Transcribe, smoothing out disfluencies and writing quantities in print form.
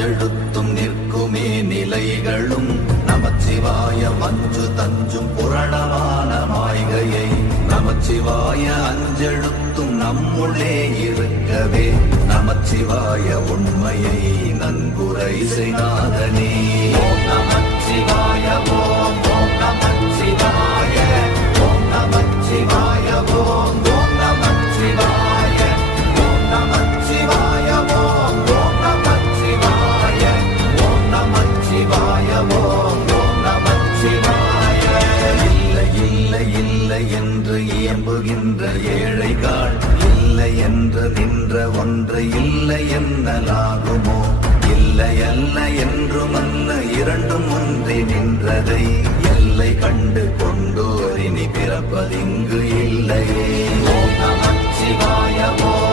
அஞ்செழுத்தும் நிற்குமே நிலைகளும் நமச்சிவாய மஞ்சு தஞ்சும் புரணமான மாய்கையை நமச்சிவாய அஞ்செழுத்தும் நம்முள்ளே இருக்கவே நமச்சிவாய உண்மையை நன்குரை செய்நாதனே. ஓம் நமச்சிவாய ஓம் ஓம் நமச்சிவாய ஓம் நமச்சிவாய ஓம் ஓம் நமச்சிவாய ஓம் நமச்சிவாய ஓம் ஓம் நமச்சிவாய ஓம் நமச்சிவாய ஓம் ஓம் நமச்சிவாய. இல்லை இல்லை இல்லை என்று இயம்புகின்ற ஏழைகள் இல்லை என்று நின்ற ஒன்று இல்லை என்னலாகுமோ? இல்லை அல்ல என்றும் அல்ல இரண்டும் ஒன்றி நின்றதை எல்லை கண்டு கொண்டோர் இனி பிறப்பதிங்கு இல்லையே. ஓம் நமச்சிவாய ஓம்